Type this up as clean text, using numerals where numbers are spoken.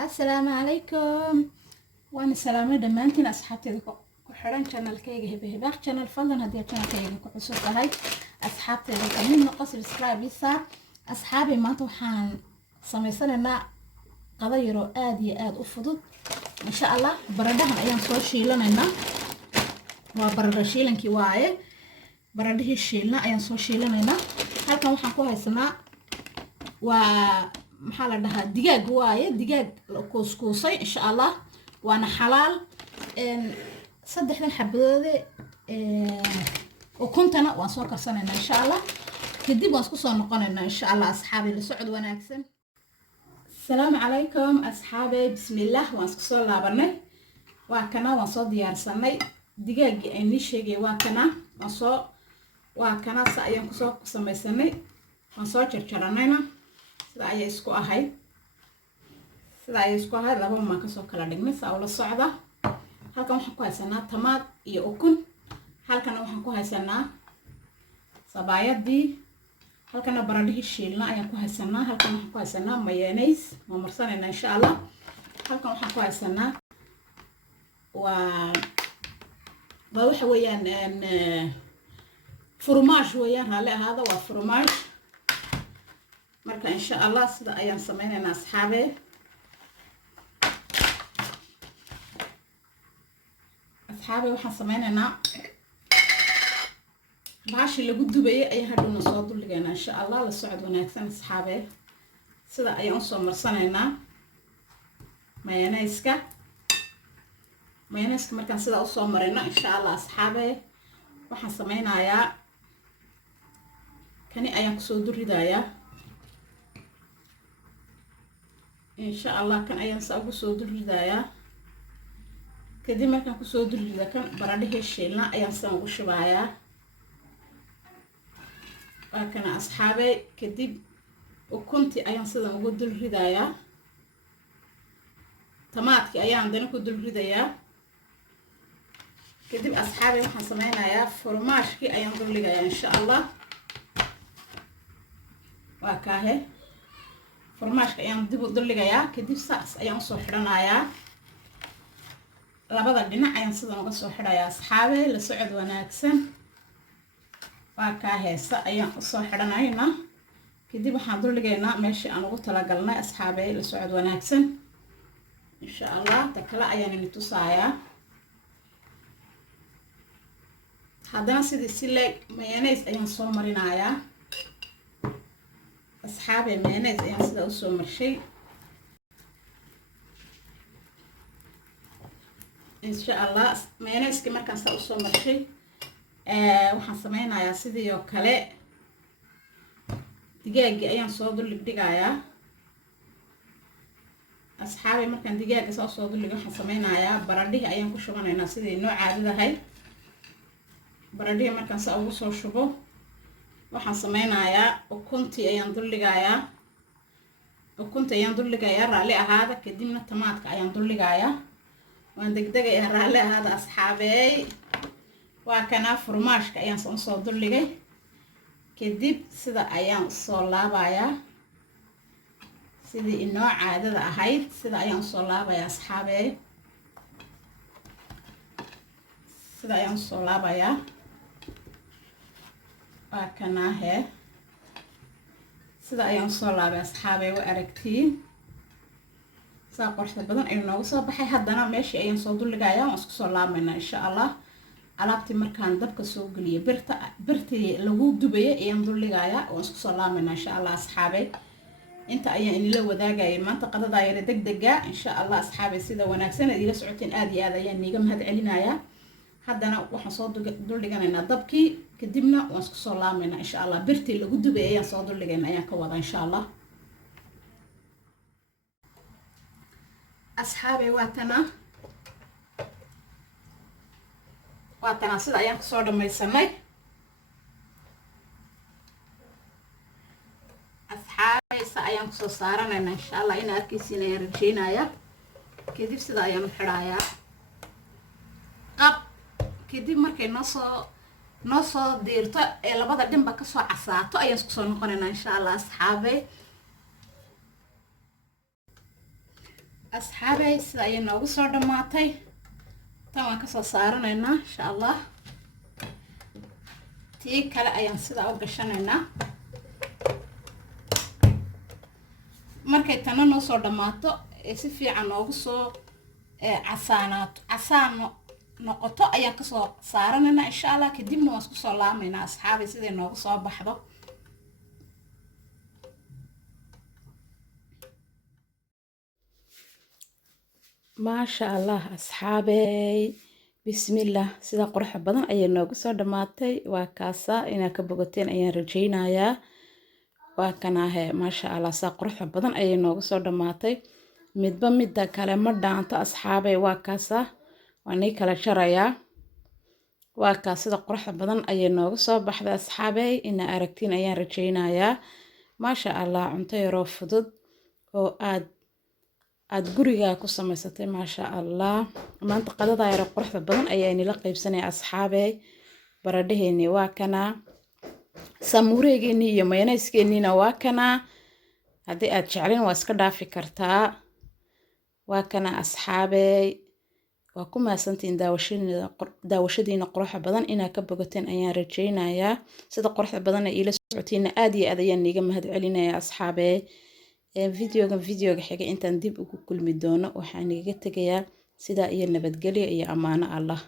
السلام عليكم وانا سلامة دمانتين أصحابتي كحران channel كيجي هباق channel فضل هدي channel كيجي كحسوس هاي أصحابتي كمين نقص السكرايب يسار أصحابي ما توحان سميسنا قضيرو آدي أفضل إن شاء الله بردهم أيام صور شيلنا وبرد شيلن كواي برده شيلنا أيام صور شيلنا هل كم حكوا هسنا maxaa la dhahaa digaag waaye digaag la kuuskuusay insha Allah waana xalaal saddexdan xabadood oo kuntana waan soo karsanaynaa insha Allah kadib waan isku soo noqonaynaa insha Allah asxaabi la socod wanaagsan assalaamu calaykum asxaabi bismillaah waan isku soo laabanay waa kana waan soo diyaarsanay digaagii ay ni sheegay waa kana sa ayaan ku soo samaysanay waan soo jarjaranayna sida ay isku ahayd laba ma ka soo kala dhignay saa ula socda halkan waxaan ku haysanaa tamaad iyo ukun halkan waxaan ku haysanaa sabaayadii halkan baradhii shiilna ayaan ku haysanaa halkan waxaan ku haysanaa mayonnaise ma marsanayna insha Allah halkan waxaan ku haysanaa waxa weeyaan fromage weeyaan hal ahaada waa fromage marka insha Allah sida ayaan sameeynaa asxaabe waxaan sameynaynaa baashi lagu dubayay ayaa hadhowna soo duldhigaynaa insha Allah la socod wanaagsan asxaabe sida ayaan u soo marsanaynaa mayonnaise-ka markaan sida u soo marino insha Allah asxaabe waxaan sameynayaa kani ayaan ku soo duridayaa إن شاء الله كان أيام سأقول صدور الدايا كذي ما كان كصدور الدايا كان برده الشيلنا أيام سأقول شبايا وكان أصحابي كذي وكنت أيام سأقول دور الدايا طماط أيام عندنا كدور الدايا كذي أصحابي وحسمينا يا فرماش كي أيام دور الدايا إن شاء الله وكاهي farmaashka ayaan dib u duligayaa kadib saas ayaan soo xiranayaa labada dhinac ayaan sidan uga soo xirayaa asxaabe la socod wanaagsan waa ka heesa ayaan u soo xiranaynaa kadib waxaan duligaynaa meeshii aan ugu talagalnay asxaabe la socod wanaagsan insha Allah takala ayaan idin tusayaa haddana sidii leeg mayonnaise ayaan soo marinayaa أصحابي مايونيز أيام سيدا أسو مرشي إن شاء الله مايونيز كما كان سيدا أسو مرشي وحان سمينا يا سيدي يو كالي دقاقي أيام صودو اللي بدقايا أصحابي مركان دقاقي صودو اللي وحان سمينا يا براديه أيام كشوغانا سيدي نوع عادة هاي براديه مركان سيدا أسو شبو waxaan sameynayaa ukuntii ayaan dulligayaa raali ahaada kadibna tamaadka ayaan dulligayaa waan degdegayaa raali ahaada asxaabey waa kana furmaashka ayaan soo dulligay kadib sida ayaan soo laabayaa sidii inoo caadada ahayd sida ayaan soo laabayaa asxaabey sida ayaan soo laabayaa وكناه سدا أيام صلاة أصحابي وأركتين ساقرت بدن إنه وصل بحي هدنا ماشي أيام صدور لجايا وأسك صلاة منا إن شاء الله علاقتي مركان دبك سوق لي برتي لوجود دبي أيام دور لجايا وأسك صلاة منا إن شاء الله أصحابي أنت أيام إني لو ذا جاي ما أنت قد داير دق إن شاء الله أصحابي سدا وناكسنا دي لسعتين آدي هذا يعني جم هاد علينا يا haddana waxaan soo duldhiganaynaa dabkii kadibna waan isku soo laamaynaa insha Allah birtii lagu dubay ayaan soo duldhigaynaa ayaan ka wada insha Allah asxaabi waatana sida ayaan ku soo dhamaysanay asxaabi ayaan ku soo saaranaynaa insha Allah in arkaysiina ayaan rajaynayaa kadib sida ayaan u xirayaa kadib markay noo soo diirto ee labada dhinba ka soo casaato ayaan isku soo noqonaynaa insha Allah asxaabe asxaabay sida ay noogu soo dhamaatay tan waan ka soo saaranaynaa insha Allah tii kale ayaan sida u gashanaynaa markay tan noo soo dhamaato si fiican noogu soo casaano noqoto ayaan ka soo saaranaynaa insha Allah kadibna waan isku soo laamaynaa asxaabay sida noogu soo baxdo ما شاء الله أصحابي بسم الله سيدا قرحة بدن أي نوغو سو دماتي وكاسا إنا كبغتين أي رجينا يا وكاناه ما شاء الله سا قرحة بدن أي نوغو سو دماتي مدبا مدى كلمة دانتا أصحابي وكاسا واني كلا شرايا وكاسا دا قرحة بدن أي نوغو سو بحث أصحابي إنا أركتين أي رجينا يا ما شاء الله عنتي روفضد وآد aad guriga ku samaysatay ma sha Allah maanta qadada yar quruxda badan ayaa inila qaybsanay asxaabay baradheeni waa kana samuureegeeni iyo mayonnaise-geeniina waa kana hadii aad jecleen waa iska dhaafi kartaa waa kana asxaabay waa ku maasantiin daawashadiina quruxda badan inaa ka bogateen ayaan rajaynayaa sida quruxda badan ay ila socotiina aad iyo aad ayaan niga mahad celinayaa asxaabay فيديوغا حاجة انت نديب ugu kulmi doono waxaan iga tagayaa sida iyo nabadgelyo iyo amaano Allah